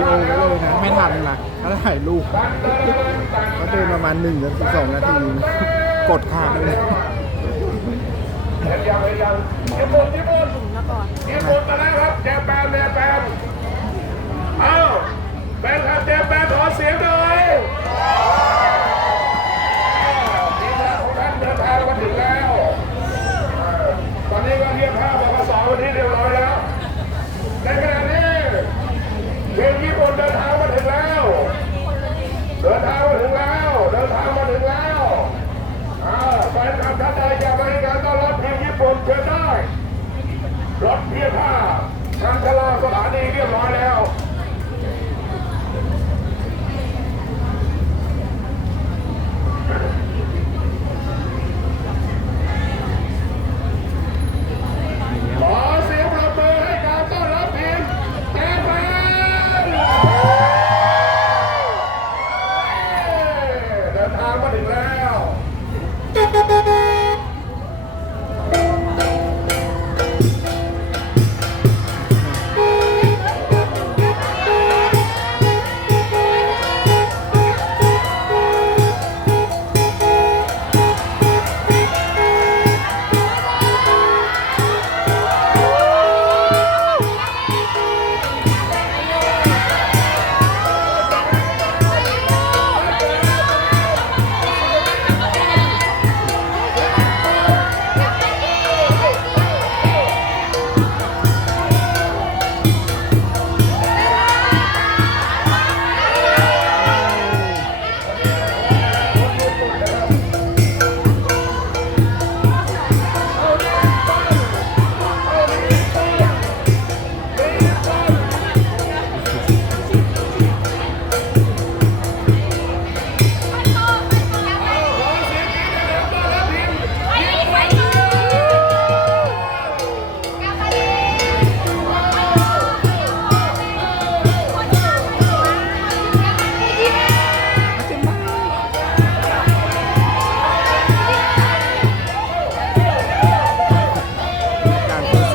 ีโอไเลยนะไม่ทันนะถ้าถ่ายรูปก็เดินประมาณหนึ่งถึงสองนาที กดขาดเลยเญี่ปุ่นญี่ปุ่นมาก่อนญี่ปุ่นมาแล้วครับแจมแปมแจมแปมเอา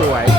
away.